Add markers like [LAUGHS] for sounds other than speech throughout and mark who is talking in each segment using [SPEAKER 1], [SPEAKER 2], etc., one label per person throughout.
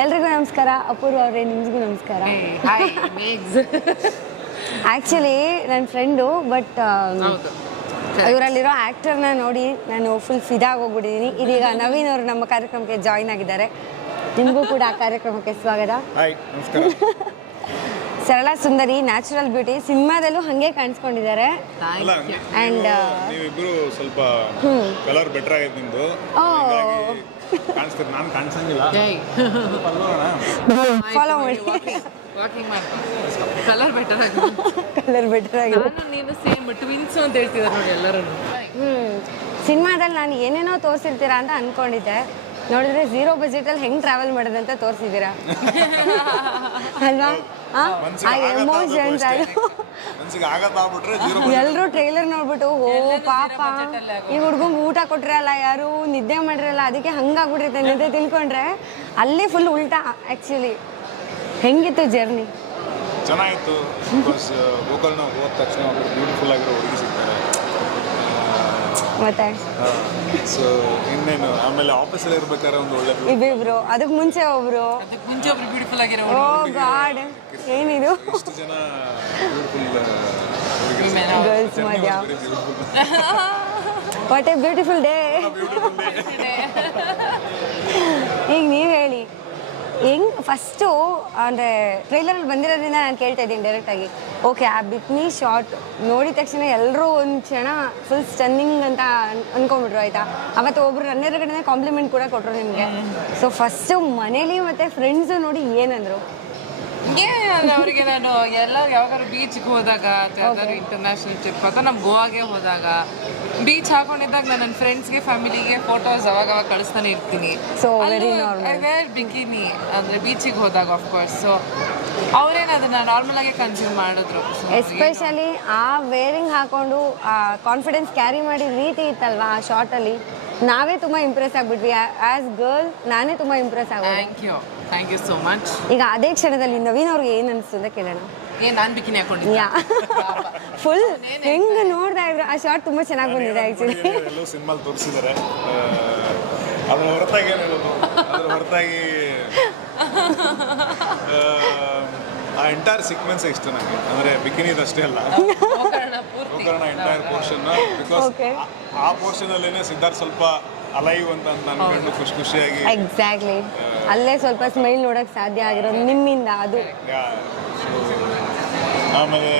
[SPEAKER 1] ಎಲ್ರಿಗೂ ನಮಸ್ಕಾರ. ಅಪೂರ್ವ ಅವರೇ ನಿಮ್ಗೂ ನಮಸ್ಕಾರ.
[SPEAKER 2] ಆಕ್ಚುಲಿ
[SPEAKER 1] ಆ್ಯಕ್ಚುಲಿ ನನ್ನ ಫ್ರೆಂಡು ಬಟ್ ಇವರಲ್ಲಿರೋ ಆ್ಯಕ್ಟರ್ನ ನೋಡಿ ನಾನು ಫುಲ್ ಫಿದಾಗಿ ಹೋಗ್ಬಿಟ್ಟಿದ್ದೀನಿ ಇದೀಗ ನವೀನ್ ಅವರು ನಮ್ಮ ಕಾರ್ಯಕ್ರಮಕ್ಕೆ ಜಾಯಿನ್ ಆಗಿದ್ದಾರೆ. ನಿಮಗೂ ಕೂಡ ಆ ಕಾರ್ಯಕ್ರಮಕ್ಕೆ ಸ್ವಾಗತ. [LAUGHS] ಸರಳ ಸುಂದರಿ ನ್ಯಾಚುರಲ್ ಬ್ಯೂಟಿ ಸಿನಿಮಾದಲ್ಲೂ ಹಾಗೆ ಕಾಣಿಸ್ಕೊಂಡಿದ್ದಾರೆ. ಅಂಡ್ uh,
[SPEAKER 3] ಸ್ವಲ್ಪ ಕಲರ್ ಬೆಟರ್ ಆಗಿದೆ ನಿಮ್ದು.
[SPEAKER 1] ಓ.
[SPEAKER 3] ಕಾಣಿಸ್ತೀರಿ ನಾನು ಕಾಣಿಸಂಗಿಲ್ಲ?
[SPEAKER 1] Follow ಮಾಡಿ.
[SPEAKER 2] ವಾಕಿಂಗ್ ಮಾಡ್ಕೊಂಡು ಕಲರ್ ಬೆಟರ್ ಆಗಿ
[SPEAKER 1] ಕಲರ್ ಬೆಟರ್ ಆಗಿದೆ
[SPEAKER 2] ನಾನು ನೀನು ಸೇಮ್ ಟ್ವಿನ್ಸ್ ಅಂತ ಹೇಳ್ತಿದ್ದಾರೆ ನೋಡಿ ಎಲ್ಲರೂ
[SPEAKER 1] ಹ್ಞೂ ಸಿನಿಮಾದಲ್ಲಿ ನಾನು ಏನೇನೋ ತೋರಿಸಿರ್ತೀರಾ ಅಂತ ಅನ್ಕೊಂಡಿದ್ದೆ. ನೋಡಿದ್ರೆ ಝೀರೋ ಬಜೆಟಲ್ಲಿ ಹೆಂಗೆ ಟ್ರಾವೆಲ್ ಮಾಡೋದಂತ ತೋರಿಸಿದ್ದೀರಾ? [LAUGHS] ಅಲ್ವಾ?
[SPEAKER 3] ಆಗತ್ತ
[SPEAKER 1] ಎಮೋಷನ್ಸ್ ಎಲ್ಲರೂ ಟ್ರೈಲರ್ ನೋಡ್ಬಿಟ್ಟು ಓ ಪಾಪ. ಈ ಹುಡ್ಗಂಗೆ ಊಟ ಕೊಟ್ರಲ್ಲ ಯಾರು? ನಿದ್ದೆ ಮಾಡಿರಲ್ಲ. ಅದಕ್ಕೆ ಹಂಗಾಗ್ಬಿಟ್ಟಿರ್ತ ನಿದ್ದೆ ತಿನ್ಕೊಂಡ್ರೆ. ಅಲ್ಲಿ ಫುಲ್ ಉಲ್ಟಾ ಆ್ಯಕ್ಚುಲಿ ಹೆಂಗಿತ್ತು ಜರ್ನಿ
[SPEAKER 3] ಚೆನ್ನಾಗಿತ್ತು. ಗೋಕರ್ಣ ಹೋದ ತಕ್ಷಣ ಬ್ಯೂಟಿಫುಲ್ ಆಗಿರೋ ಹುಡುಗಿ ಸಿಗ್ತಾರೆ
[SPEAKER 1] ಮತ್ತೆ
[SPEAKER 3] ಸೊ ಇನ್ನೇನು? ಆಮೇಲೆ ಆಫೀಸಲ್ಲಿ ಇರ್ಬೇಕಾದ್ರೆ ಒಂದು ಒಳ್ಳೆ
[SPEAKER 1] ಇಬ್ಬಿಬ್ರು. ಅದಕ್ಕೆ ಮುಂಚೆ ಒಬ್ರು.
[SPEAKER 2] ಅದಕ್ಕೆ ಮುಂಚೆ ಒಬ್ರು ಬ್ಯೂಟಿಫುಲ್ ಆಗಿರೋ
[SPEAKER 1] ಓ ಗಾಡ್. ಏನಿದು?
[SPEAKER 3] ಇಷ್ಟು ಜನ
[SPEAKER 1] ಗರ್ಲ್ಸ್ ಮಧ್ಯ. ವಾಟ್ ಎ ಬ್ಯೂಟಿಫುಲ್ ಡೇ ಈಗ ನೀವು ಹೇಳಿ ಹೆಂಗ್ ಫಸ್ಟು ಅಂದರೆ ಟ್ರೈಲರ್ ಬಂದಿರೋದ್ರಿಂದ ನಾನು ಕೇಳ್ತಾ ಇದ್ದೀನಿ ಡೈರೆಕ್ಟಾಗಿ ಓಕೆ ಆ ಬಿಟ್ನಿ ಶಾರ್ಟ್ ನೋಡಿದ ತಕ್ಷಣ ಎಲ್ಲರೂ ಒಂದು ಕ್ಷಣ ಫುಲ್ ಸ್ಟನ್ನಿಂಗ್ ಅಂತ ಅನ್- ಅನ್ಕೊಂಡ್ಬಿಟ್ರು, ಆಯ್ತಾ? ಅವತ್ತು ಒಬ್ರು ನನ್ನ ಕಡೆ ಕಾಂಪ್ಲಿಮೆಂಟ್ ಕೂಡ ಕೊಟ್ಟರು ನಿಮಗೆ. ಸೊ ಫಸ್ಟು ಮನೇಲಿ ಮತ್ತು ಫ್ರೆಂಡ್ಸು ನೋಡಿ ಏನಂದ್ರು?
[SPEAKER 2] ಅವರಿಗೆ ನಾನು ಎಲ್ಲ ಯಾವಾಗಾದ್ರು ಬೀಚ್ಗೆ ಹೋದಾಗ ಯಾವ್ದಾದ್ರು ಇಂಟರ್ನ್ಯಾಷನಲ್ ಟ್ರಿಪ್ ಅಥವಾ ನಮ್ಮ ಗೋವಾಗೆ ಹೋದಾಗ ಬೀಚ್ ಹಾಕೊಂಡಿದ್ದಾಗ ನಾನು ನನ್ನ ಫ್ರೆಂಡ್ಸ್ಗೆ ಫ್ಯಾಮಿಲಿಗೆ ಫೋಟೋಸ್ ಅವಾಗ ಅವಾಗ ಕಳಿಸ್ತಾನೆ ಇರ್ತೀನಿ.
[SPEAKER 1] So, very normal.
[SPEAKER 2] Wear bikini ಅಂದ್ರೆ ಬೀಚಿಗೆ ಹೋದಾಗ ಆಫ್ ಕೋರ್ಸ್ ಸೊ ಅವ್ರೇನು ಅದನ್ನ ನಾರ್ಮಲ್ ಆಗಿ ಕನ್ಸ್ಯೂಮ್ ಮಾಡಿದ್ರು. So,
[SPEAKER 1] ಎಸ್ಪೆಷಲಿ ಆ ವೇರಿಂಗ್ ಹಾಕೊಂಡು ಆ ಕಾನ್ಫಿಡೆನ್ಸ್ ಕ್ಯಾರಿ ಮಾಡಿದ ರೀತಿ ಇತ್ತಲ್ವಾ ಆ ಶಾರ್ಟಲ್ಲಿ ನಾವೇ ತುಂಬ ಇಂಪ್ರೆಸ್ ಆಗ್ಬಿಟ್ವಿ. ಆ್ಯಸ್ ಗರ್ಲ್ ನಾನೇ ತುಂಬ ಇಂಪ್ರೆಸ್ ಆಗೋದು
[SPEAKER 2] thank you thank you so much
[SPEAKER 1] ಈಗ ಅದೇ ಕ್ಷಣದಲ್ಲಿ ನವೀನ್ ಅವ್ರಿಗೆ ಏನು ಅನಿಸ್ತು ಅಂತ ಕೇಳೋಣ.
[SPEAKER 2] ಏನ್ ನಾನು ಬಿಕಿನಿ ಹಾಕೊಂಡಿದ್ದೆ.
[SPEAKER 1] ಯಾ. ಫುಲ್ ಹೆಂಗೆ ನೋಡ್ತಾ ಇದ್ರು? ಆ ಶಾರ್ಟ್ ತುಂಬಾ ಚೆನ್ನಾಗಿ ಬಂದಿದೆ ಆ್ಯಕ್ಚುಲಿ
[SPEAKER 3] ಎಲ್ಲೋ ಸಿನಿಮಾಲ್ ತೋರಿಸಿದ್ದಾರೆ. ಅದ್ರ ಹೊರತಾಗಿ ಏನು ಹೇಳೋದು? ಅದ್ರ ಹೊರತಾಗಿ ಆ, ಆ ಎಂಟೈರ್ ಸೀಕ್ವೆನ್ಸ್ ಇಷ್ಟ ನನಗೆ ಅಂದರೆ ಬಿಕಿನಿದಷ್ಟೇ ಅಲ್ಲ.
[SPEAKER 2] Gokarna
[SPEAKER 3] entire portion because
[SPEAKER 1] Okay.
[SPEAKER 3] ಆ ಪೋರ್ಷನ್ ಅಲ್ಲೇನೆ ಸಿದ್ಧಾರ್ಥ್ ಸ್ವಲ್ಪ ಅಲೈವ್ ಅಂತ ಅನ್ಕೊಂಡು ಖುಷಿ ಖುಷಿಯಾಗಿ
[SPEAKER 1] ಎಕ್ಸಾಕ್ಟ್ಲಿ ಅಲ್ಲೇ ಸ್ವಲ್ಪ ಸ್ಮೈಲ್ ನೋಡೋಕೆ ಸಾಧ್ಯ ಆಗಿರೋದು ನಿಮ್ಮಿಂದ ಅದು.
[SPEAKER 3] ಆಮೇಲೆ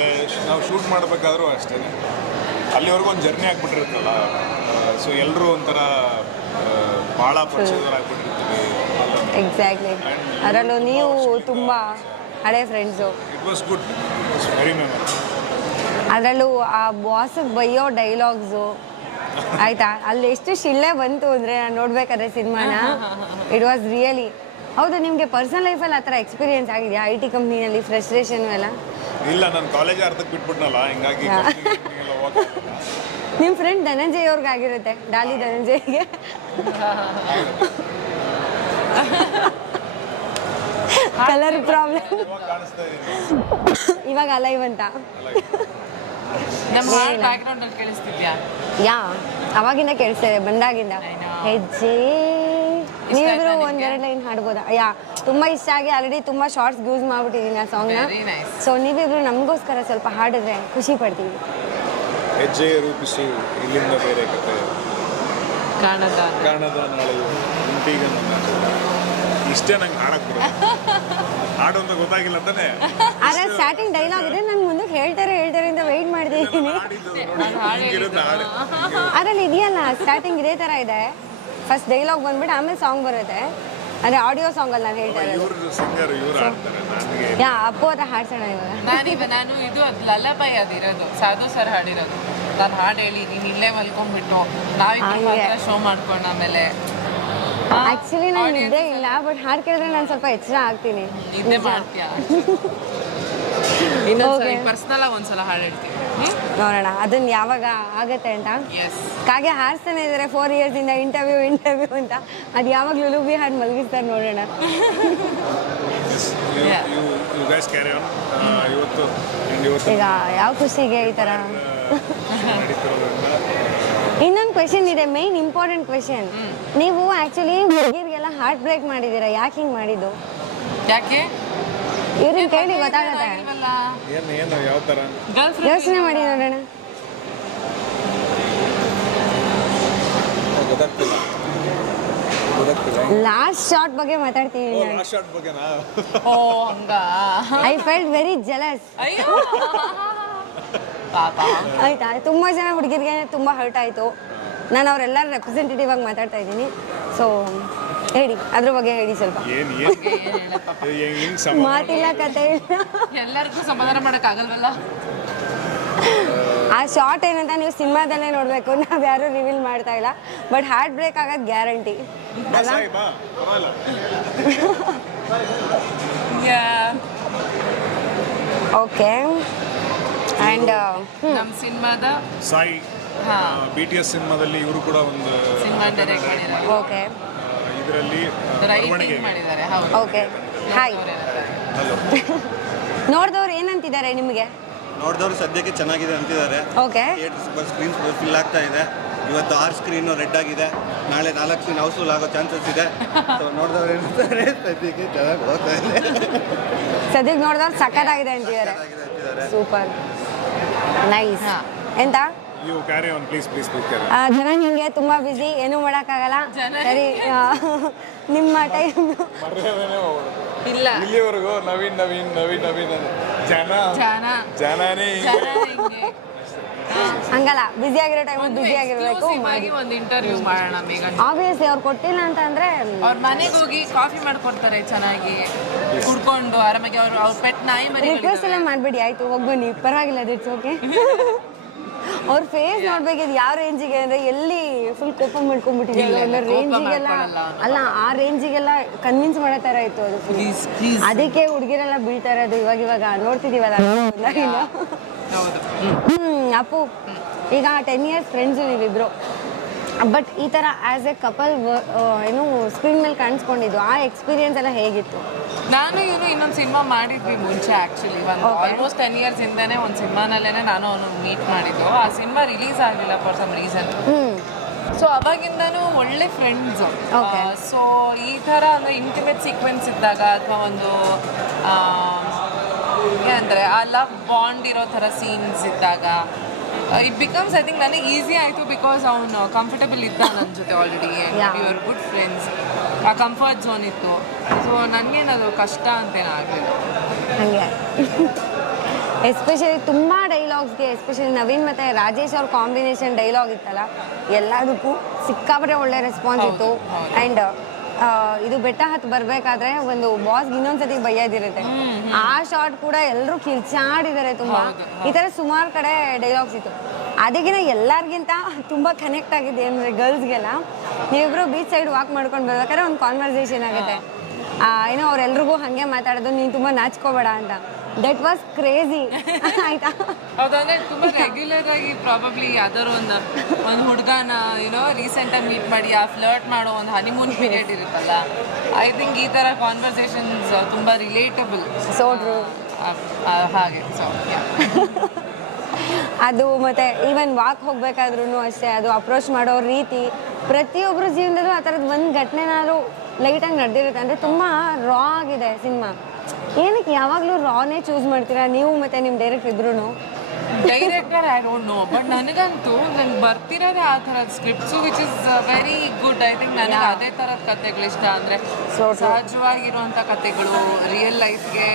[SPEAKER 3] ನಾವು ಶೂಟ್ ಮಾಡಬೇಕಾದ್ರೂ ಅಷ್ಟೇ. ಅಲ್ಲಿವರೆಗೂ ಒಂದು ಜರ್ನಿ ಆಗ್ಬಿಟ್ಟಿರುತ್ತಲ್ಲ ಸೊ ಎಲ್ಲರೂ ಒಂಥರ ಭಾಳ ಆಗ್ಬಿಟ್ಟಿರ್ತೀವಿ.
[SPEAKER 1] ಎಕ್ಸಾಕ್ಟ್ಲಿ ಅದರಲ್ಲೂ ನೀವು ತುಂಬ ಹಳೆ friends
[SPEAKER 3] it was good very memory
[SPEAKER 1] ಅದರಲ್ಲೂ ಆ ಬಾಸಿಗೆ ಬೈಯೋ ಡೈಲಾಗ್ಸು ಆಯ್ತಾ? ಅಲ್ಲಿ ಎಷ್ಟು ಶಿಳ್ಳೆ ಬಂತು ಅಂದ್ರೆ ನಾನು ನೋಡ್ಬೇಕಾದ್ರೆ ಸಿನಿಮಾನ. ಇಟ್ ವಾಸ್ ರಿಯಲಿ ಹೌದು ನಿಮಗೆ ಪರ್ಸನಲ್ ಲೈಫಲ್ಲಿ ಆ ಥರ ಎಕ್ಸ್ಪೀರಿಯನ್ಸ್ ಆಗಿದೆ ಐ ಟಿ ಕಂಪ್ನಿನಲ್ಲಿ ಫ್ರಸ್ಟ್ರೇಷನ್ ಎಲ್ಲ?
[SPEAKER 3] ಇಲ್ಲ ನಾನು ಕಾಲೇಜ್ ಅರ್ಧಕ್ಕೆ ಬಿಟ್ಬಿಟ್ನಲ್ಲ ಹಿಂಗಾಗಿ.
[SPEAKER 1] ನಿಮ್ಮ ಫ್ರೆಂಡ್ ಧನಂಜಯ್ ಅವ್ರಿಗೆ ಆಗಿರುತ್ತೆ ಡಾಲಿ ಧನಂಜಯ್ಗೆ. ಕಲರ್ ಪ್ರಾಬ್ಲಮ್
[SPEAKER 3] ಇವಾಗ
[SPEAKER 1] ಅಲೈವ್ ಅಂತ.
[SPEAKER 2] ನಮ್ಮ ಹಾಡ್ ಬ್ಯಾಕ್ಗ್ರೌಂಡ್ ಅಲ್ಲಿ ಕೇಳಿಸ್ತಿದ್ಯಾ?
[SPEAKER 1] ಯಾ ಅವಾಗಿಂದ ಕೇಳಿಸ್ತೇವೆ ಬಂದಾಗಿಂದ. ಹೆಜ್ಜೆ.
[SPEAKER 2] ಆಯ್ತಾ
[SPEAKER 1] ಒಂದೆರಡು ಲೈನ್ ಹಾಡ್ಬೋದಾ? ಯಾ ತುಂಬಾ ಇಷ್ಟ ಆಗಿ ಆಲ್ರೆಡಿ ತುಂಬಾ ಶಾರ್ಟ್ಸ್ ಯೂಸ್ ಮಾಡ್ಬಿಟ್ಟಿದ್ದೀನಿ ಆ ಸಾಂಗ್ನ. ಸೊ ನೀವಿಬ್ರು ನಮಗೋಸ್ಕರ ಸ್ವಲ್ಪ ಹಾಡಿದ್ರೆ ಖುಷಿ ಪಡ್ತೀವಿ
[SPEAKER 3] ಹೆಜ್ಜೆ ರೂಪಿಸಿ ಇಲ್ಲಿಂದ ಬೇರೆ ಕತೆ
[SPEAKER 2] ಕಾಣದ
[SPEAKER 3] ಕಾಣದ ನಾಳೆ ನನ್ನ ಇಷ್ಟೇ ನಂಗೆ ಹಾಡಕ್ ಹಾಡು ಅಂತ ಗೊತ್ತಾಗಿಲ್ಲ ಅಂತಾನೆ
[SPEAKER 1] ಆದ್ರೆ ಸ್ಟಾರ್ಟಿಂಗ್ ಡೈಲಾಗ್ ಇದೆ ನಾನು ಮುಂದೆ ಹೇಳ್ತಾರೆ ಹೇಳ್ತಾರೆ ಅಂತ ವೆಯ್ಟ್
[SPEAKER 3] ಮಾಡ್ತಾ ಇದ್ದೀನಿ
[SPEAKER 1] ಅದ್ರಲ್ಲಿ ಇದೆಯಲ್ಲ ಸ್ಟಾರ್ಟಿಂಗ್ ಇದೇ ತರ ಇದೆ. ಫಸ್ಟ್ ಡೈಲಾಗ್ ಬಂದ್ಬಿಟ್ಟು ಆಮೇಲೆ ಸಾಂಗ್ ಬರುತ್ತೆ. ಅಂದ್ರೆ ಆಡಿಯೋ ಸಾಂಗ್ ಅಲ್ಲಿ ನಾನು ಹೇಳ್ತಾರೆ ಅಪ್ಪು ಅದ ಹಾಡ್ಸೋಣ ಇವಾಗ.
[SPEAKER 2] ನಾನೀಗ ನಾನು ಇದು ಅದು ಲಲ್ಲಬೈ ಅದಿರೋದು ಸಾಧು ಸರ್ ಹಾಡಿರೋದು. ನಾನು ಹಾಡು ಹೇಳಿ ನೀನು ಇಲ್ಲೇ ಮಲ್ಕೊಂಡ್ಬಿಟ್ಟು ನಾವಿಬ್ಬರು ಶೋ ಮಾಡ್ಕೊಂಡು ಆಮೇಲೆ
[SPEAKER 1] ಆಕ್ಚುಲಿ ನಾನು ನಿದ್ದೆ ಇಲ್ಲ ಬಟ್ ಹಾಡು ಕೇಳಿದ್ರೆ ನಾನು ಸ್ವಲ್ಪ ಎಚ್ಚರ ಆಗ್ತೀನಿ.
[SPEAKER 2] ನಿದ್ದೆ ಮಾಡ್ತೀಯ? [LAUGHS] ಇನ್ನೊಂದ್ಸಲ
[SPEAKER 1] Okay.
[SPEAKER 2] ಪರ್ಸ್ನಲ್ ಆಗಿ ಒಂದ್ಸಲ ಹಾಡು ಹೇಳ್ತೀನಿ.
[SPEAKER 1] ನೋಡೋಣ ಅದನ್ನ ಯಾವಾಗ ಆಗತ್ತೆ ಅಂತ?
[SPEAKER 2] ಎಸ್
[SPEAKER 1] ಕಾಗೆ ಹಾರಿಸ್ತಾನೆ ಇದ್ದಾರೆ ಫೋರ್ ಇಯರ್ಸ್ ಇಂದ ಇಂಟರ್ವ್ಯೂ ಇಂಟರ್ವ್ಯೂ ಅಂತ. ಅದು ಯಾವಾಗ ಲುಲುಬಿ ಹಾಡು ಮಲಗಿಸ್ತಾರೆ ನೋಡೋಣ.
[SPEAKER 3] ಇವತ್ತು
[SPEAKER 1] ಈಗ ಯಾವ ಖುಷಿಗೆ ಈ ಥರ [LAUGHS]
[SPEAKER 3] ನಡೀತಿರೋದ್ರಿಂದ
[SPEAKER 1] ಇನ್ನೊಂದು ಕ್ವೆಶನ್ ಇದೆ ಮೇನ್ ಇಂಪಾರ್ಟೆಂಟ್ ಕ್ವೆಶನ್ ನೀವು ಆಕ್ಚುಲಿ ಹುಡುಗಿರಿಗೆಲ್ಲ ಹಾರ್ಟ್ ಬ್ರೇಕ್ ಮಾಡಿದ್ದೀರಾ ಯಾಕೆ ಹಿಂಗೆ ಮಾಡಿದ್ದು?
[SPEAKER 2] ಯಾಕೆ?
[SPEAKER 1] ಇವ್ರನ್ನ ಕೇಳಿ ಗೊತ್ತಾಗುತ್ತೆ.
[SPEAKER 3] ಏನು ಏನು ಯಾವ ಥರ
[SPEAKER 1] ಯೋಚನೆ ಮಾಡಿ ನೋಡೋಣ.
[SPEAKER 3] ಗೊತ್ತಾಗ್ತಿಲ್ಲ.
[SPEAKER 1] ಲಾಸ್ಟ್ ಶಾಟ್ ಬಗ್ಗೆ ಮಾತಾಡ್ತೀವಿ
[SPEAKER 3] ಓ ಲಾಸ್ಟ್ ಶಾಟ್ ಬಗ್ಗೆನಾ?
[SPEAKER 2] ಓ ಹಂಗಾ?
[SPEAKER 1] ಐ ಫೆಲ್ಟ್ ವೆರಿ ಜಲಸ್
[SPEAKER 2] ಅಯ್ಯೋ! [LAUGHS]
[SPEAKER 1] ಆಯ್ತಾ? ತುಂಬ ಜನ ಹುಡುಗಿರಿಗೆ ತುಂಬ ಹರ್ಟ್ ಆಯಿತು. ನಾನು ಅವರೆಲ್ಲರ ರೆಪ್ರೆಸೆಂಟೇಟಿವ್ ಆಗಿ ಮಾತಾಡ್ತಾ ಇದ್ದೀನಿ. ಸೊ ಹೇಳಿ ಅದ್ರ ಬಗ್ಗೆ ಹೇಳಿ ಸ್ವಲ್ಪ. ಮಾತಿಲ್ಲ ಕತೆ. ಇಲ್ಲ
[SPEAKER 2] ಎಲ್ಲರಿಗೂ ಸಮಾಧಾನ ಮಾಡಕ್ ಆಗಲ್ವಲ್ಲ
[SPEAKER 1] ಆ ಶಾರ್ಟ್ ಏನಂತ ನೀವು ಸಿನಿಮಾದಲ್ಲೇ ನೋಡಬೇಕು. ನಾವು ಯಾರು ರಿವೀಲ್ ಮಾಡ್ತಾ ಇಲ್ಲ. ಬಟ್ ಹಾರ್ಟ್ ಬ್ರೇಕ್ ಆಗೋದು ಗ್ಯಾರಂಟಿ
[SPEAKER 3] ಪರವಾಗಿಲ್ಲ.
[SPEAKER 1] ಓಕೆ ಆ್ಯಂಡ್
[SPEAKER 2] ನಮ್ಮ ಸಿನಿಮಾದ
[SPEAKER 3] ಸಾಯಿ
[SPEAKER 2] ಹಾ.
[SPEAKER 3] ಬಿ ಟಿ ಎಸ್ ಸಿನಿಮಾದಲ್ಲಿ ಇವರು ಕೂಡ ಒಂದು
[SPEAKER 2] ಸಿನಿಮಾ ಡೈರೆಕ್ಟ್ ಮಾಡಿದ್ದಾರೆ.
[SPEAKER 1] ಓಕೆ
[SPEAKER 3] ಇದರಲ್ಲಿ
[SPEAKER 2] ರೈಟಿಂಗ್ ಮಾಡಿದ್ದಾರೆ ಹೌದು.
[SPEAKER 1] ಓಕೆ ಹಾಯ್
[SPEAKER 3] ಹಲೋ
[SPEAKER 1] ನೋಡಿದವರು ಏನಂತಿದ್ದಾರೆ ನಿಮಗೆ?
[SPEAKER 4] ನೋಡಿದವರು ಸದ್ಯಕ್ಕೆ ಚೆನ್ನಾಗಿದೆ ಅಂತಿದ್ದಾರೆ.
[SPEAKER 1] ಓಕೆ
[SPEAKER 4] ಸ್ಕ್ರೀನ್ಸ್ ಫಿಲ್ ಆಗ್ತಾ ಇದೆ. ಇವತ್ತು ಆರ್ ಸ್ಕ್ರೀನ್ ರೆಡ್ ಆಗಿದೆ. ನಾಳೆ ನಾಲ್ಕು ಸ್ಕ್ರೀನ್ ಹೌಸ್ಫುಲ್ ಆಗೋ ಚಾನ್ಸಸ್ ಇದೆ. ಸೊ ನೋಡಿದವ್ರು ಏನಂತಾರೆ ಸದ್ಯಕ್ಕೆ ಚೆನ್ನಾಗಿ ಹೋಗ್ತಾ ಇದೆ. [LAUGHS]
[SPEAKER 1] ಸದ್ಯಕ್ಕೆ ನೋಡಿದವ್ರು ಸಖತ್ತಾಗಿದೆ
[SPEAKER 4] ಚೆನ್ನಾಗಿದೆ ಅಂತಿದ್ದಾರೆ.
[SPEAKER 1] Super nice. ಎಂತ?
[SPEAKER 3] You carry on please please please carry
[SPEAKER 1] ಆ, ಜನ ನಿಮಗೆ ತುಂಬಾ ಬಿಸಿ ಏನು ಮಾಡೋಕ್ಕಾಗಲ್ಲ.
[SPEAKER 2] ಜನ
[SPEAKER 1] ಸರಿ ಆ, ನಿಮ್ಮ ಟೈಮ್
[SPEAKER 2] ಇಲ್ಲ.
[SPEAKER 3] ಇಲ್ಲಿವರೆಗೂ ನವೀನ್ ನವೀನ್ ನವೀನ್ ನವೀನ್. ಜನ.
[SPEAKER 2] ಜನ.
[SPEAKER 3] ಜನನೇ
[SPEAKER 1] ಹಂಗಲ್ಲ ಬ್ಯುಸಿ ಆಗಿರೋ ಟೈಮ್ ಬ್ಯುಸಿ ಆಗಿರ್ಬೇಕು
[SPEAKER 2] ಆಗಿ ಒಂದು ಇಂಟರ್ವ್ಯೂ ಮಾಡೋಣ ಮೇಘನ್
[SPEAKER 1] ಆಬ್ವಿಯಸ್ಲಿ ಅವ್ರು ಕೊಟ್ಟಿಲ್ಲ ಅಂತ ಅಂದ್ರೆ
[SPEAKER 2] ಅವ್ರ ಮನೆಗೆ ಹೋಗಿ ಕಾಫಿ ಮಾಡ್ಕೊಡ್ತಾರೆ ಚೆನ್ನಾಗಿ. ಕುಡ್ಕೊಂಡು ಆರಾಮಾಗಿ ಅವ್ರು ಅವ್ರ ಪೆಟ್ ನಾಯಿ
[SPEAKER 1] ರಿಕ್ವೆಸ್ಟ್ ಎಲ್ಲ
[SPEAKER 2] ಮರಿ
[SPEAKER 1] ಮಾಡ್ಬೇಡಿ ಆಯ್ತು ಹೋಗ್ಬನ್ನಿ ಪರವಾಗಿಲ್ಲ ಇಟ್ಸ್ ಓಕೆ ಅವ್ರ ಫೇಸ್ ನೋಡ್ಬೇಕಿದ್ ಯಾವ ರೇಂಜಿಗೆ ಅಂದ್ರೆ ಎಲ್ಲಿ ಫುಲ್ ಕೋಪ
[SPEAKER 2] ಇಲ್ಲ,
[SPEAKER 1] ರೇಂಜಿಗೆಲ್ಲ ಅಲ್ಲ ಆ ರೇಂಜಿಗೆಲ್ಲ ಕನ್ವಿನ್ಸ್ ಮಾಡೋ ತರ ಇತ್ತು ಅದು ಅದಕ್ಕೆ ಹುಡುಗಿರೆಲ್ಲ ಬೀಳ್ತಾ ಇರೋದು ಇವಾಗ ಇವಾಗ. ನೋಡ್ತಿದೀವಲ್ಲ? [LAUGHS] ಅಪ್ಪು. ಈಗ ಟೆನ್ ಇಯರ್ಸ್ ಫ್ರೆಂಡ್ಸು ನೀವಿಬ್ರು. ಬಟ್ ಈ ಥರ ಆ್ಯಸ್ ಎ ಕಪಲ್ ಏನು ಸ್ಕ್ರೀನ್ ಮೇಲೆ ಕಾಣಿಸ್ಕೊಂಡಿದ್ದು ಆ ಎಕ್ಸ್ಪೀರಿಯನ್ಸ್ ಎಲ್ಲ ಹೇಗಿತ್ತು?
[SPEAKER 2] ನಾನು ಇವನು ಇನ್ನೊಂದು ಸಿನಿಮಾ ಮಾಡಿದ್ವಿ ಮುಂಚೆ ಆ್ಯಕ್ಚುಲಿ ಒಂದು ಆಲ್ಮೋಸ್ಟ್ ಟೆನ್ ಇಯರ್ಸ್ ಹಿಂದೆನೇ ಒಂದು ಸಿನಿಮಾನಲ್ಲೇ ನಾನು ಅವನು ಮೀಟ್ ಮಾಡಿದ್ದು. ಆ ಸಿನಿಮಾ ರಿಲೀಸ್ ಆಗಲಿಲ್ಲ ಫಾರ್ ಸಮ್ ರೀಸನ್ ಸೊ ಅವಾಗಿಂದನೂ ಒಳ್ಳೆ ಫ್ರೆಂಡ್ಸ್. ಸೊ ಈ ಥರ ಅಂದರೆ ಇಂಟಿಮೇಟ್ ಸೀಕ್ವೆನ್ಸ್ ಇದ್ದಾಗ ಅಥವಾ ಒಂದು ಏನಂತಾರೆ ಆ ಲವ್ ಬಾಂಡ್ ಇರೋ ಥರ ಸೀನ್ಸ್ ಇದ್ದಾಗ ಇಟ್ ಬಿಕಮ್ಸ್ ಐ ಥಿಂಕ್ ನನಗೆ ಈಸಿ ಆಯಿತು ಬಿಕಾಸ್ ಅವನು ಕಂಫರ್ಟಬಲ್ ಇದ್ದ ನನ್ನ ಜೊತೆ already
[SPEAKER 1] you
[SPEAKER 2] your good friends ಆ ಕಂಫರ್ಟ್ ಝೋನ್ ಇತ್ತು. ಸೊ ನನಗೇನದು ಕಷ್ಟ ಅಂತೇನು ಆಗಲಿಲ್ಲ.
[SPEAKER 1] ಹಂಗೆ. ಎಸ್ಪೆಷಲಿ ತುಂಬ ಡೈಲಾಗ್ಸ್ಗೆ ಎಸ್ಪೆಷಲಿ ನವೀನ್ ಮತ್ತು ರಾಜೇಶ್ ಅವ್ರ ಕಾಂಬಿನೇಷನ್ ಡೈಲಾಗ್ ಇತ್ತಲ್ಲ ಎಲ್ಲದಕ್ಕೂ ಸಿಕ್ಕಾಪಟ್ಟೆ ಒಳ್ಳೆ ರೆಸ್ಪಾನ್ಸ್ ಇತ್ತು. ಆ್ಯಂಡ್ ಇದು ಬೆಟ್ಟ ಹತ್ತು ಬರ್ಬೇಕಾದ್ರೆ ಒಂದು ಬಾಸ್ ಇನ್ನೊಂದ್ಸತಿ ಬೈಯೋದಿರುತ್ತೆ. ಆ ಶಾರ್ಟ್ ಕೂಡ ಎಲ್ಲರೂ ಕಿರ್ಚಾಡಿದ್ದಾರೆ ತುಂಬಾ. ಈ ತರ ಸುಮಾರು ಕಡೆ ಡೈಲಾಗ್ಸ್ ಇತ್ತು. ಅದಕ್ಕಿಂತ ಎಲ್ಲರಿಗಿಂತ ತುಂಬಾ ಕನೆಕ್ಟ್ ಆಗಿದೆ ಅಂದರೆ ಗರ್ಲ್ಸ್ಗೆಲ್ಲ ನೀವಿಬ್ರು ಬೀಚ್ ಸೈಡ್ ವಾಕ್ ಮಾಡ್ಕೊಂಡು ಬರ್ಬೇಕಾದ್ರೆ ಒಂದು ಕಾನ್ವರ್ಸೇಷನ್ ಆಗುತ್ತೆ. ಆ, ಏನೋ ಅವ್ರೆಲ್ರಿಗೂ ಹಾಗೆ ಮಾತಾಡೋದು ನೀನು ತುಂಬಾ ನಾಚ್ಕೋಬೇಡ ಅಂತ. ದಟ್ ವಾಸ್ ಕ್ರೇಜಿ ಆಯ್ತಾ?
[SPEAKER 2] ಹೌದಂದ್ರೆ ತುಂಬಾ ರೆಗ್ಯುಲರ್ ಆಗಿ ಪ್ರಾಬಬ್ಲಿ ಯಾವ್ದಾದ್ರು ಒಂದು ಒಂದು ಹುಡುಗನ ಯುನೋ ರೀಸೆಂಟಾಗಿ ಮೀಟ್ ಮಾಡಿ ಆ ಫ್ಲರ್ಟ್ ಮಾಡೋ ಒಂದು ಹನಿಮೂನ್ ಪೀರಿಯಡ್ ಇರುತ್ತಲ್ಲ ಐ ಥಿಂಕ್ ಈ ಥರ ಕಾನ್ವರ್ಸೇಷನ್ಸ್ ತುಂಬಾ ರಿಲೇಟಬಲ್
[SPEAKER 1] So true.
[SPEAKER 2] ಹಾಗೆ ಸೊ [LAUGHS]
[SPEAKER 1] ಅದು ಮತ್ತೆ ಈವನ್ ವಾಕ್ ಹೋಗ್ಬೇಕಾದ್ರೂ ಅಷ್ಟೇ ಅದು ಅಪ್ರೋಚ್ ಮಾಡೋ ರೀತಿ ಪ್ರತಿಯೊಬ್ಬರ ಜೀವನದಲ್ಲೂ ಆ ಥರದ್ದು ಒಂದು ಘಟನೆನಾದ್ರೂ ಲೈಟಾಗಿ ನಡೆದಿರುತ್ತೆ. ಅಂದರೆ ತುಂಬ ರಾ ಆಗಿದೆ ಸಿನಿಮಾ. ಏನಕ್ಕೆ ಯಾವಾಗಲೂ ರಾನೇ ಚೂಸ್ ಮಾಡ್ತೀರಾ? ನೀವು ಮತ್ತೆ ನಿಮ್ಮ ಡೈರೆಕ್ಟ್ ಇಬ್ರು
[SPEAKER 2] director I don't know but ನನಗಂತೂ ನಂಗೆ ಬರ್ತಿರೋದೇ ಆ ಥರದ scripts which is very good I think ನನಗೆ ಅದೇ ಥರದ ಕತೆಗಳು ಇಷ್ಟ ಅಂದರೆ. ಸಹಜವಾಗಿರುವಂಥ ಕತೆಗಳು ರಿಯಲ್ ಲೈಫ್ಗೆ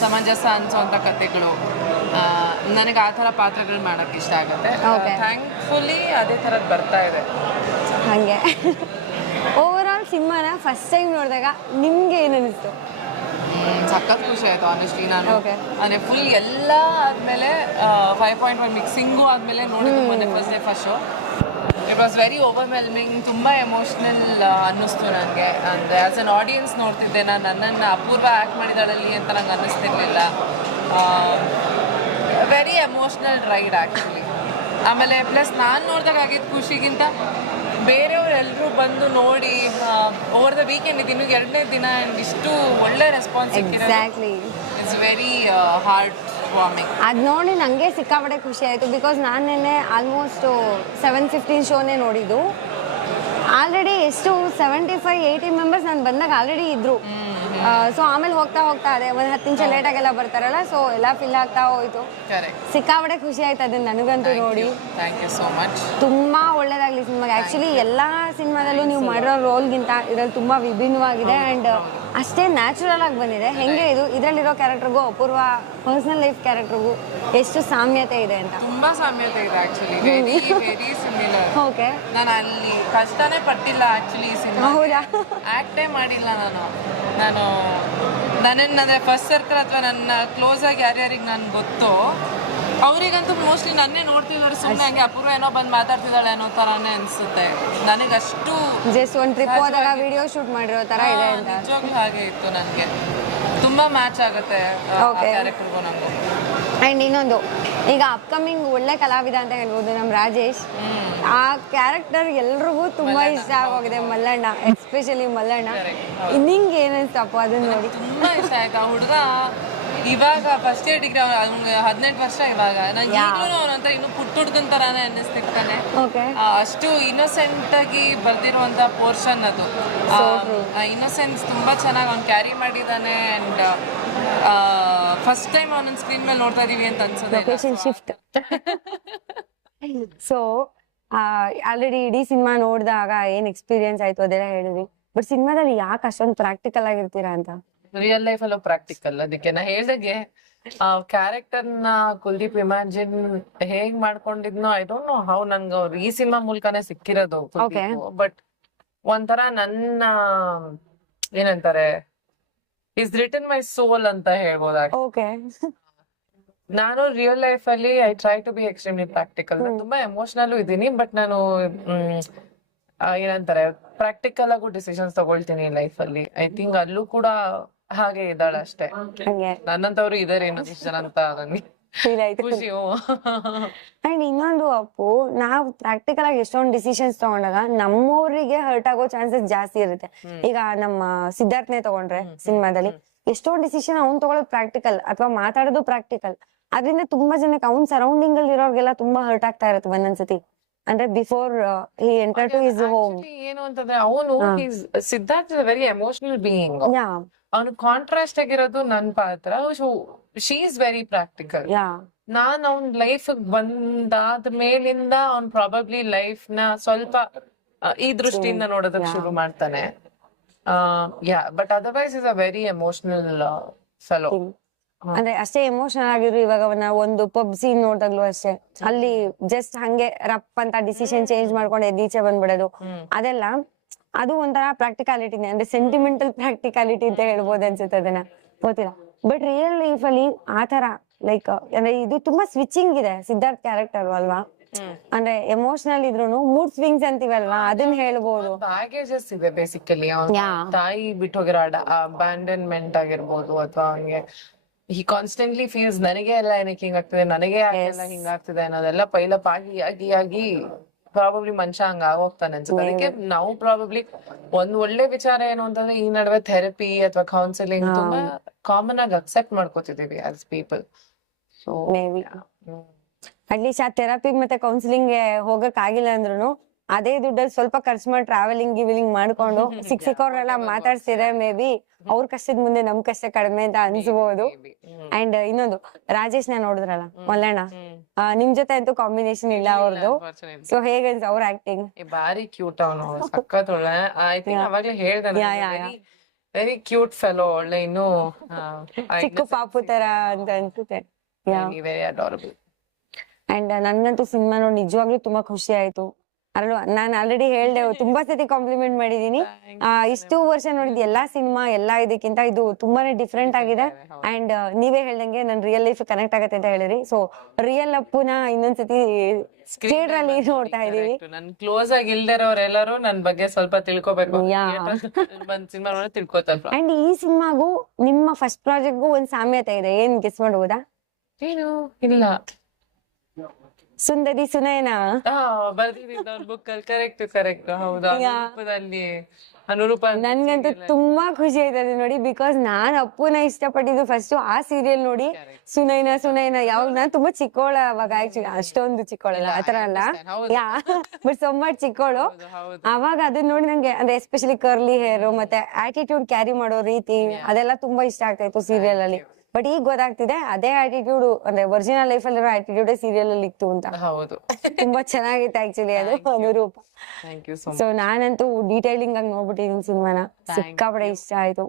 [SPEAKER 2] ಸಮಂಜಸ ಅನ್ಸೋವಂಥ ಕತೆಗಳು ನನಗೆ ಆ ಥರ ಪಾತ್ರಗಳು ಮಾಡೋಕ್ಕೆ ಇಷ್ಟ ಆಗುತ್ತೆ. ಥ್ಯಾಂಕ್ಫುಲಿ ಅದೇ ಥರದ್ದು ಬರ್ತಾ ಇದೆ.
[SPEAKER 1] ಹಾಗೆ. ಓವರ್ ಆಲ್ ಸಿನಿಮಾನ ಫಸ್ಟ್ ಟೈಮ್ ನೋಡಿದಾಗ ನಿಮಗೆ ಏನು ಅನಿಸ್ತು?
[SPEAKER 2] ಸಖತ್ ಖುಷಿ ಆಯಿತು ಆನೆಸ್ಟ್ಲಿ ನಾನು. ಅಂದರೆ ಫುಲ್ ಎಲ್ಲ ಆದಮೇಲೆ ಫೈವ್ ಪಾಯಿಂಟ್ ಒನ್ ಮಿಕ್ಸಿಂಗು ಆದಮೇಲೆ ನೋಡಿದ್ದು ಮೊನ್ನೆ first day first show it was very overwhelming ತುಂಬ ಎಮೋಷ್ನಲ್ ಅನ್ನಿಸ್ತು ನನಗೆ ಅಂದರೆ ಆ್ಯಸ್ ಅನ್ ಆಡಿಯನ್ಸ್ ನೋಡ್ತಿದ್ದೆ ನಾನು ನನ್ನನ್ನು ಅಪೂರ್ವ ಆ್ಯಕ್ಟ್ ಮಾಡಿದಾಳಲ್ಲಿ ಅಂತ ನಂಗೆ ಅನ್ನಿಸ್ತಿರ್ಲಿಲ್ಲ. ವೆರಿ ಎಮೋಷ್ನಲ್ ರೈಡ್ ಆ್ಯಕ್ಚುಲಿ ಆಮೇಲೆ ಪ್ಲಸ್ ನಾನು ನೋಡಿದಾಗ ಆಗಿದ್ದು ಖುಷಿಗಿಂತ ಬೇರೆಯವರೆಲ್ಲರೂ ಬಂದು ನೋಡಿ ಓವರ್ ದ ವೀಕೆಂಡ್ ಇದು ಇನ್ನೂ ಎರಡನೇ ದಿನ ಆ್ಯಂಡ್ ಇಷ್ಟು ಒಳ್ಳೆ response
[SPEAKER 1] exactly
[SPEAKER 2] it's very hard ಅದ್
[SPEAKER 1] ಅದು ನೋಡಿ ನನಗೆ ಸಿಕ್ಕಾಪಟ್ಟೆ ಖುಷಿ ಆಯಿತು ಬಿಕಾಸ್ ನಾನು ನಿನ್ನೆ ಆಲ್ಮೋಸ್ಟ್ ಸೆವೆನ್ ಫಿಫ್ಟೀನ್ ಶೋನೇ ನೋಡಿದ್ದು. ಆಲ್ರೆಡಿ ಎಷ್ಟು ಸೆವೆಂಟಿ ಫೈವ್ ಏಯ್ಟಿ ಮೆಂಬರ್ಸ್ ನಾನು ಬಂದಾಗ ಆಲ್ರೆಡಿ ಇದ್ರು. ಸೊ ಆಮೇಲೆ ಹೋಗ್ತಾ ಹೋಗ್ತಾ ಅದೇ ಒಂದು ಹತ್ತು ನಿಮಿಷ ಲೇಟಾಗೆಲ್ಲ ಬರ್ತಾರಲ್ಲ ಸೊ ಎಲ್ಲ ಫಿಲ್ ಆಗ್ತಾ ಹೋಯ್ತು. ಸಿಕ್ಕಾಪಟ್ಟೆ ಖುಷಿ ಆಯ್ತು ಅದನ್ನ ನನಗಂತೂ ನೋಡಿ. ತುಂಬಾ ಒಳ್ಳೇದಾಗ್ಲಿ ಸಿನಿಮಾಗೆ. ಆಕ್ಚುಲಿ ಎಲ್ಲಾ ಸಿನಿಮಾದಲ್ಲೂ ನೀವು ಮಾಡಿರೋ ರೋಲ್ಗಿಂತ ಇದ್ರಲ್ಲಿ ತುಂಬಾ ವಿಭಿನ್ನವಾಗಿದೆ ಅಂಡ್ ಅಷ್ಟೇ ನ್ಯಾಚುರಲ್ ಆಗಿ ಬಂದಿದೆ. ಹೆಂಗೆ ಇದು? ಇದರಲ್ಲಿರೋ ಕ್ಯಾರೆಕ್ಟರ್ಗೂ ಅಪೂರ್ವ ಪರ್ಸನಲ್ ಲೈಫ್ ಕ್ಯಾರೆಕ್ಟರ್ಗೂ ಎಷ್ಟು ಸಾಮ್ಯತೆ ಇದೆ ಅಂತ?
[SPEAKER 5] ತುಂಬಾ ಸಾಮ್ಯತೆ ಇದೆ actually very very similar
[SPEAKER 1] okay
[SPEAKER 5] ನಾನು ಅಲ್ಲಿ ಕಷ್ಟನೇ ಪಟ್ಟಿಲ್ಲ ಆಕ್ಚುಲಿ ಈ ಸಿನಿಮಾ
[SPEAKER 1] ಹೌದಾ?
[SPEAKER 5] ಆಕ್ಟೇ ಮಾಡಿಲ್ಲ ನಾನು. ನಾನು ನನ್ನನ್ನು ಅಂದರೆ ಫಸ್ಟ್ ಸರ್ಕಲ್ ಅಥವಾ ನನ್ನ ಕ್ಲೋಸ್ ಆಗಿ ಯಾರ್ಯಾರಿಗೆ ನಾನು ಗೊತ್ತೋ ಅವರಿಗಂತೂ ಮೋಸ್ಟ್ಲಿ ನನ್ನೇ ನೋಡ್ತಿದ್ದಾರೆ ಸುಮ್ಮನೆ ಹಂಗೆ ಅಪೂರ್ವ ಏನೋ ಬಂದು ಮಾತಾಡ್ತಿದ್ದಾಳೆ ಅನ್ನೋ ಥರನೇ ಅನಿಸುತ್ತೆ. ನನಗಷ್ಟು
[SPEAKER 1] ಜಸ್ಟ್ ಒಂದು ಟ್ರಿಪ್ ಹೋದಾಗ ವಿಡಿಯೋ ಶೂಟ್ ಮಾಡಿರೋ ತರ ಇದೆ ಅಂತ.
[SPEAKER 5] ನಿಜವಾಗ್ಲೂ ಹಾಗೆ ಇತ್ತು ನನಗೆ. ತುಂಬಾ ಮ್ಯಾಚ್ ಆಗುತ್ತೆ. ಕ್ಯಾರೆಕ್ಟರ್ಗೂ ನಮಗೂ.
[SPEAKER 1] ಅಂಡ್ ಇನ್ನೊಂದು ಈಗ ಅಪ್ಕಮಿಂಗ್ ಒಳ್ಳೆ ಕಲಾವಿದ ಅಂತ ಹೇಳ್ಬೋದು ನಮ್ಮ ರಾಜೇಶ್. ಆ ಕ್ಯಾರೆಕ್ಟರ್ ಎಲ್ರಿಗೂ ತುಂಬಾ ಇಷ್ಟ ಆಗೋಗಿದೆ ಮಲ್ಲಣ್ಣ ಎಸ್ಪೆಷಲಿ ಮಲ್ಲಣ್ಣ. ನಿಂಗೆ ಏನಿಸ್ತಪ್ಪ ಅದನ್ನ ನೋಡಿ?
[SPEAKER 5] ತುಂಬಾ ಇಷ್ಟ ಆಯ್ತು. ಆ ಹುಡುಗ ಇವಾಗ ಫಸ್ಟ್ ಇಯರ್ ಡಿಗ್ರಿ ಅವ್ನು ಹದಿನೆಂಟು ವರ್ಷ ಇವಾಗ. ನಾನು ಈಗಲೂ ಅವನಂತ ಇನ್ನು ಪುಟ್ಟ ಹುಡುಗನ ಅನ್ನಿಸ್ತಿರ್ತಾನೆ. ಅಷ್ಟು ಇನ್ನೋಸೆಂಟ್ ಆಗಿ ಬರ್ದಿರುವಂತ ಪೋರ್ಷನ್ ಅದು. ಇನ್ನೋಸೆನ್ಸ್ ತುಂಬಾ ಚೆನ್ನಾಗಿ ಅವ್ನು ಕ್ಯಾರಿ ಮಾಡಿದಾನೆ ಅಂಡ್ ಫಸ್ಟ್ ಟೈಮ್ ಅವ್ನ ಸ್ಕ್ರೀನ್ ಮೇಲೆ ನೋಡ್ತಾ ಇದೀವಿ ಅಂತ
[SPEAKER 1] ಅನ್ಸುತ್ತೆ ಶಿಫ್ಟ್ ಸೊ ಆಲ್ರೆಡಿ ಇಡೀ ಸಿನಿಮಾ ನೋಡಿದಾಗ ಏನ್ ಎಕ್ಸ್ಪೀರಿಯನ್ಸ್ ಆಯ್ತು ಅದೆಲ್ಲ ಹೇಳಿದ್ವಿ ಬಟ್ ಸಿನಿಮಾದಲ್ಲಿ ಯಾಕೆ ಅಷ್ಟೊಂದು ಪ್ರಾಕ್ಟಿಕಲ್ ಆಗಿರ್ತೀರಾ ಅಂತ?
[SPEAKER 2] ರಿಯಲ್ ಲೈಫ್ ಅಲ್ಲೂ ಪ್ರಾಕ್ಟಿಕಲ್ ಅದಕ್ಕೆ ನಾ ಹೇಳ್ದಾಗೆ ಆ ಕ್ಯಾರೆಕ್ಟರ್ನ ಕುಲ್ದೀಪ್ ಇಮ್ಯಾಜಿನ್ ಹೇಗ್ ಮಾಡ್ಕೊಂಡಿದ್ನೋ ಐ ಡೋಂಟ್ ನೋ ಹೌ ನಂಗ್ ಅವ್ರು ಈ ಸಿನಿಮಾ ಮೂಲಕನೇ ಸಿಕ್ಕಿರೋದು ಬಟ್ ಒಂಥರ ನನ್ನ ಏನಂತಾರೆ ಇಸ್ ರಿಟನ್ ಮೈ ಸೋಲ್ ಅಂತ
[SPEAKER 1] ಹೇಳ್ಬೋದ
[SPEAKER 2] ನಾನು ರಿಯಲ್ ಲೈಫ್ ಅಲ್ಲಿ I try to be extremely practical ನಾನು ತುಂಬಾ ಎಮೋಷನಲ್ ಇದೀನಿ ಬಟ್ ನಾನು ಏನಂತಾರೆ ಪ್ರಾಕ್ಟಿಕಲ್ ಆಗು ಡಿಸಿಷನ್ಸ್ ತಗೊಳ್ತೀನಿ ಲೈಫ್ ಅಲ್ಲಿ. ಐ ಥಿಂಕ್ ಅಲ್ಲೂ ಕೂಡ ಹಾಗೆ ಇದ್ದಾಳೆ ಅಷ್ಟೇ.
[SPEAKER 1] ಹಂಗೆ.
[SPEAKER 2] ನನ್ನಂತವ್ರು ಇದಾರೆ ಇನ್ನೊಂದಿಷ್ಟು ಜನ ಅಂತ ನನಗೆ
[SPEAKER 1] ಫೀಲ್ ಆಯ್ತು.
[SPEAKER 2] ಖುಷಿ ಹ್ಞೂ.
[SPEAKER 1] ಅಂಡ್ ಇನ್ನೊಂದು ಅಪ್ಪು ನಾವು ಪ್ರಾಕ್ಟಿಕಲ್ ಆಗಿ ಎಷ್ಟೊಂದು ಡಿಸಿಷನ್ಸ್ ತಗೊಂಡಾಗ ನಮ್ಮವರಿಗೆ ಹರ್ಟ್ ಆಗೋ ಚಾನ್ಸಸ್ ಜಾಸ್ತಿ ಇರುತ್ತೆ. ಈಗ ನಮ್ಮ ಸಿದ್ಧಾರ್ಥ್ನೇ ತಗೊಂಡ್ರೆ ಸಿನಿಮಾದಲ್ಲಿ ಎಷ್ಟೊಂದು ಡಿಸಿಷನ್ ಅವ್ನ್ ತಗೊಳ್ಳೋದು ಪ್ರಾಕ್ಟಿಕಲ್ ಅಥವಾ ಮಾತಾಡೋದು ಪ್ರಾಕ್ಟಿಕಲ್ ಅದರಿಂದ ತುಂಬಾ ಜನಕ್ಕೆ ಅವ್ನ್ ಸರೌಂಡಿಂಗ್ ಅಲ್ಲಿ ಇರೋರ್ಗೆಲ್ಲ ತುಂಬಾ ಹರ್ಟ್ ಆಗ್ತಾ ಇರುತ್ತೆ ಒಂದೊಂದ್ಸತಿ. ಅಂದ್ರೆ before he enter to his home
[SPEAKER 2] ಏನು ಅಂತಂದ್ರೆ ಅವನು Siddharth very emotional being
[SPEAKER 1] yeah
[SPEAKER 2] ಅವನು ಕಾಂಟ್ರಾಸ್ಟ್ ಆಗಿರೋದು ನನ್ ಪಾತ್ರ. She is very practical
[SPEAKER 1] yeah.
[SPEAKER 2] ನಾನ್ ಅವ್ನ್ ಲೈಫ್ ಬಂದಾದ ಮೇಲಿಂದ ಅವ್ನ್ ಪ್ರಾಬಬ್ಲಿ ಲೈಫ್ನ ಸ್ವಲ್ಪ ಈ ದೃಷ್ಟಿಯಿಂದ ನೋಡೋದಕ್ ಶುರು ಮಾಡ್ತಾನೆ. Yeah but otherwise is a very emotional fellow
[SPEAKER 1] ಅಂದ್ರೆ ಅಷ್ಟೇ ಎಮೋಷನಲ್ ಆಗಿದ್ರು ಇವಾಗ ಅವನ ಒಂದು ಪಬ್ ಸೀನ್ ನೋಡಿದಾಗ್ಲೂ ಅಷ್ಟೇ. ಅಲ್ಲಿ ಜಸ್ಟ್ ಹಂಗೆ ರಪ್ ಅಂತ ಡಿಸಿಷನ್ ಚೇಂಜ್ ಮಾಡ್ಕೊಂಡು ಎದ್ದೀಚೆ ಬಂದ್ಬಿಡೋದು. ಅದೆಲ್ಲ ಅದು ಒಂಥರ ಪ್ರಾಕ್ಟಿಕಾಲಿಟಿ ಅಂದ್ರೆ ಸೆಂಟಿಮೆಂಟಲ್ ಪ್ರಾಕ್ಟಿಕಾಲಿಟಿ ಅಂತ ಹೇಳ್ಬೋದು ಅನ್ಸುತ್ತೆ ಅದನ್ನ. ಗೊತ್ತಿಲ್ಲ. ಬಟ್ ರಿಯಲ್ ಲೈಫ್ ಅಲ್ಲಿ ಆತರ ಲೈಕ್ ಅಂದ್ರೆ ಇದು ತುಂಬಾ ಸ್ವಿಚಿಂಗ್ ಇದೆ ಸಿದ್ಧಾರ್ಥ್ ಕ್ಯಾರೆಕ್ಟರ್ ಅಲ್ವಾ? ಅಂದ್ರೆ ಎಮೋಷನಲ್ ಇದ್ರು ಮೂಡ್ ಸ್ವಿಂಗ್ಸ್ ಅಂತೀವಲ್ವಾ? ಅದನ್ನ ಹೇಳ್ಬೋದು.
[SPEAKER 2] ಬ್ಯಾಗೇಜಸ್ ಇದೆ ಬೇಸಿಕಲಿ. ತಾಯಿ ಬಿಟ್ಟೋಗಿರೋ ಅಬ್ಯಾಂಡನ್ಮೆಂಟ್ ಆಗಿರ್ಬೋದು ಅಥವಾ ಅವನಿಗೆ ಹಿ ಕಾನ್ಸ್ಟೆಂಟ್ಲಿ ಫೀಲ್ಸ್ ನನಗೆ ಎಲ್ಲ ಏನಕ್ಕೆ ಹಿಂಗಾಗ್ತದೆ ನನಗೆ ಹಿಂಗಾಗ್ತಿದೆ ಅನ್ನೋದೆಲ್ಲ ಪೈಲಪ್ ಆಗಿ ಆಗಿ ಆಗಿ ಪ್ರಾಬಬ್ಲಿ ಮನುಷ್ಯ ಹಂಗ ಆಗೋಗ್ತಾನೆ ಅನ್ಸುತ್ತೆ. ಅದಕ್ಕೆ ನಾವು ಪ್ರಾಬಬ್ಲಿ ಒಂದ್ ಒಳ್ಳೆ ವಿಚಾರ ಏನು ಅಂತಂದ್ರೆ ಈ ನಡುವೆ ಥೆರಪಿ ಅಥವಾ ಕೌನ್ಸಿಲಿಂಗ್ ತುಂಬಾ ಕಾಮನ್ ಆಗಿ accept ಮಾಡ್ಕೋತಿದೀವಿ as people so
[SPEAKER 1] at least ಆ ಥೆರಪಿ ಮತ್ತೆ ಕೌನ್ಸಿಲಿಂಗ್ ಹೋಗಕ್ ಆಗಿಲ್ಲ ಅಂದ್ರೂ ಅದೇ ದುಡ್ಡಲ್ಲಿ ಸ್ವಲ್ಪ ಖರ್ಚು ಮಾಡಿ ಟ್ರಾವೆಲಿಂಗ್ ಗಿವಿಲಿಂಗ್ ಮಾಡ್ಕೊಂಡು [LAUGHS] ಸಿಕ್ ಸಿಕ್ಕವ್ರನ್ನೆಲ್ಲ ಮಾತಾಡ್ಸಿದ್ರೆ ಮೇ ಬಿ ಅವ್ರ ಕಷ್ಟದ ಮುಂದೆ ನಮ್ ಕಷ್ಟ ಕಡಿಮೆ ಅಂತ ಅನ್ಸ್ಬೋದು. ಅಂಡ್ ಇನ್ನೊಂದು ರಾಜೇಶ್ನ ನೋಡಿದ್ರಲ್ಲ ಮಲ್ಲಣ್ಣ? ಆ, ನಿಮ್ ಜೊತೆ ಅಂತೂ ಕಾಂಬಿನೇಷನ್ ಇಲ್ಲ ಅವ್ರದ್ದು ಸೊ ಹೇಗನ್ಸ್ ಅವ್ರ ಆಕ್ಟಿಂಗ್
[SPEAKER 2] ಏ, ಬಾರಿ ಕ್ಯೂಟ್ ಅವನು ಸಖತ್ ಒಳ್ಳೆ. ಐ ತಿಂಕ್ ಅವಾಗ್ಲೇ ಹೇಳ್ದೆ
[SPEAKER 1] Yeah, yeah, yeah.
[SPEAKER 2] Very cute fellow ಒಳ್ಳೆ ಇನ್ನು
[SPEAKER 1] ಚಿಕ್ಕ ಪಾಪು ತರ ಅಂತ ಅನ್ಸುತ್ತೆ.
[SPEAKER 2] ವೆರಿ ಅಡಾರಬಲ್
[SPEAKER 1] ಅಂಡ್ ನನ್ಗಂತೂ ಸಿನಿಮಾ ನೋಡಿ ನಿಜವಾಗ್ಲೂ ತುಂಬಾ ಖುಷಿ ಆಯ್ತು. ಅಲ್ವಾ? ನಾನು ಆಲ್ರೆಡಿ ಹೇಳ್ದೆ ತುಂಬಾ ಸತಿ ಕಾಂಪ್ಲಿಮೆಂಟ್ ಮಾಡಿದೀನಿ. ಇಷ್ಟು ವರ್ಷ ನೋಡಿದ ಎಲ್ಲಾ ಸಿನಿಮಾ ಎಲ್ಲಾ ಇದಕ್ಕಿಂತ ಇದು ತುಂಬಾನೇ ಡಿಫ್ರೆಂಟ್ ಆಗಿದೆ. ಅಂಡ್ ನೀವೇ ಹೇಳ್ದಂಗೆ ನನ್ ರಿಯಲ್ ಲೈಫ್ ಕನೆಕ್ಟ್ ಆಗತ್ತೆ ಅಂತ ಹೇಳಿದ್ರಿ. ಸೊ ರಿಯಲ್ ಅಪ್ಪುನ ಇನ್ನೊಂದ್ಸತಿ ಥಿಯೇಟರ್ ಅಲ್ಲಿ ನೋಡ್ತಾ ಇದೀವಿ.
[SPEAKER 2] ನನ್ ಕ್ಲೋಸ್ ಆಗಿ ಇಲ್ದಿರೋರೆಲ್ಲರೂ ನನ್ ಬಗ್ಗೆ ಸ್ವಲ್ಪ ತಿಳ್ಕೊಬೇಕು. ಸಿನಿಮಾ ನೋಡಿ ತಿಳ್ಕೊತಾರ
[SPEAKER 1] ಅಂಡ್ ಈ ಸಿನಿಮಾಗೂ ನಿಮ್ಮ ಫಸ್ಟ್ ಪ್ರಾಜೆಕ್ಟ್ಗೂ ಒಂದ್ ಸಾಮ್ಯತೆ ಇದೆ. ಏನ್ ಗೆಸ್ ಮಾಡ್ಬೋದಾ?
[SPEAKER 2] ಏನು? ಇಲ್ಲ.
[SPEAKER 1] ಸುಂದರಿ ಸುನಯನ?
[SPEAKER 2] ಬುಕ್ ಅಲ್ಲಿ. ಕರೆಕ್ಟ್ ಕರೆಕ್ಟ್ ಹೌದು.
[SPEAKER 6] ಅನುರೂಪ
[SPEAKER 1] ನನ್ಗಂತೂ ತುಂಬಾ ಖುಷಿ ಆಯ್ತದೆ ನೋಡಿ ಬಿಕಾಸ್ ನಾನ್ ಅಪ್ಪುನ ಇಷ್ಟಪಟ್ಟಿದ್ದು ಫಸ್ಟ್ ಆ ಸೀರಿಯಲ್ ನೋಡಿ. ಸುನೈನ ಸುನೈನ ಯಾವಾಗ ನಾನ್ ತುಂಬಾ ಚಿಕ್ಕೋಳ ಅವಾಗ ಆಕ್ಚುಲಿ ಅಷ್ಟೊಂದು ಚಿಕ್ಕೋಳಲ್ಲ ಆತರ ಅಲ್ಲ. ಯಾ ಬಟ್ ಸೊಂಬಟ್ ಚಿಕ್ಕೋಳು. ಅವಾಗ ಅದನ್ನ ನೋಡಿ ನಂಗೆ ಅಂದ್ರೆ ಎಸ್ಪೆಷಲಿ ಕರ್ಲಿ ಹೇರ್ ಮತ್ತೆ ಆಟಿಟ್ಯೂಡ್ ಕ್ಯಾರಿ ಮಾಡೋ ರೀತಿ ಅದೆಲ್ಲ ತುಂಬಾ ಇಷ್ಟ ಆಗ್ತಾ ಇತ್ತು ಸೀರಿಯಲ್ ಅಲ್ಲಿ. ಬಟ್ ಈಗ ಗೊತ್ತಾಗ್ತಿದೆ ಅದೇ ಆಟಿಟ್ಯೂಡ್ ಅಂದ್ರೆ ಒರಿಜಿನಲ್ ಲೈಫ್ ಅಲ್ಲಿರೋ ಆಟಿಟ್ಯೂಡ್ ಸೀರಿಯಲ್ ಅಲ್ಲಿ ಇತ್ತು ಅಂತ.
[SPEAKER 6] ಹೌದು.
[SPEAKER 1] ತುಂಬಾ ಚೆನ್ನಾಗಿತ್ತು ಆಕ್ಚುಲಿ ಅದು ಅನುರೂಪ.
[SPEAKER 6] ಸೊ
[SPEAKER 1] ನಾನಂತೂ ಡೀಟೈಲಿಂಗ್ ಆಗಿ ನೋಡ್ಬಿಟ್ಟಿದ್ದೀನಿ ಸಿನಿಮಾನ. ಸಿಕ್ಕಾಪಡೆ ಇಷ್ಟ ಆಯ್ತು.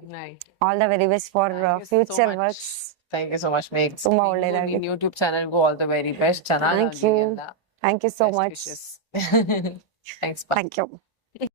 [SPEAKER 1] All the very best for future works
[SPEAKER 6] thank you so much make
[SPEAKER 1] ತುಂಬಾ ಒಳ್ಳೇದಾಗಿ.
[SPEAKER 6] ಯೂಟ್ಯೂಬ್ ಚಾನಲ್ಗೂ ಆಲ್ ದ ವೆರಿ ಬೆಸ್ಟ್ ಚೆನ್ನಾಗಿ
[SPEAKER 1] thank you thank you so much
[SPEAKER 6] thanks
[SPEAKER 1] thank you